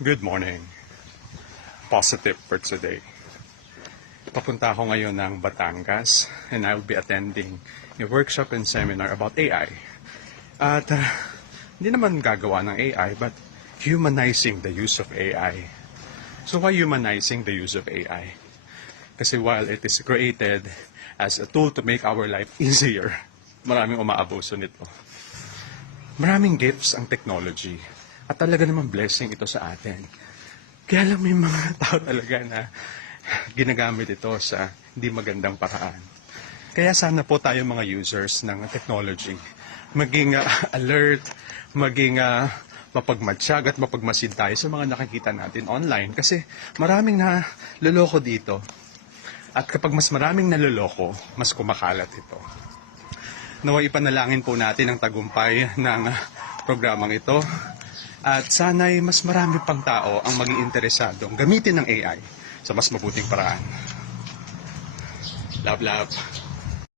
Good morning. Positive for today. Papunta ako ngayon ng Batangas and I will be attending a workshop and seminar about AI. At hindi naman gagawa ng AI but humanizing the use of AI. So why humanizing the use of AI? Kasi while it is created as a tool to make our life easier, maraming umaabuso nito. Maraming gifts ang technology. At talaga namang blessing ito sa atin. Kaya lang may mga tao talaga na ginagamit ito sa hindi magandang paraan. Kaya sana po tayo mga users ng technology, maging alert, maging mapagmatsyag at mapagmasid tayo sa mga nakikita natin online. Kasi maraming naloloko dito. At kapag mas maraming naloloko, mas kumakalat ito. Naway ipanalangin po natin ang tagumpay ng programang ito. At sana'y mas marami pang tao ang maging interesadong gamitin ng AI sa mas mabuting paraan. Love, love.